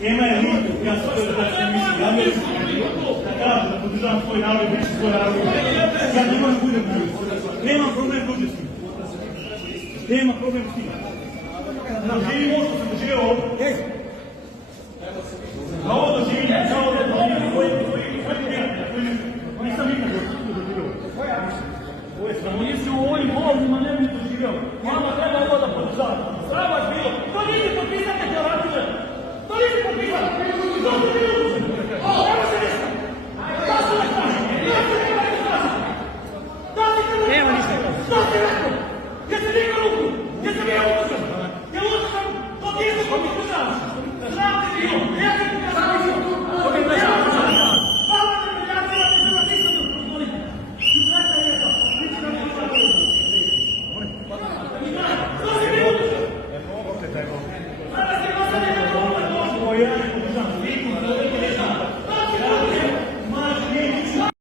Tema je lijepo, ja sam to da se mislim, ja mislim, da kažem, da podržavam svoj narod, neću svoj narod. Ja ne moram budem drugi. Nemam problem drugi s tim. Nema problem s tim. Da živim ovo što sam doživio ovdje. Da ovo doživim, da ovo doživim, koji nisam nikad doživio. Nisi u ovim bolnima ne bi doživio. Mama treba ovo da podržava. Sravaš bilo. To nisi potpisati deklaraciju. To nisi potpisati. To su ti ljudi. Evo se ništa. Da su ne kaži. Da su ne kaži. Da si te ne kaži. Da si rekao. Gdje se digao ruku. Gdje se bio uzem. Gdje uzem. To ti je što mi podržavaš. Sram ti bio.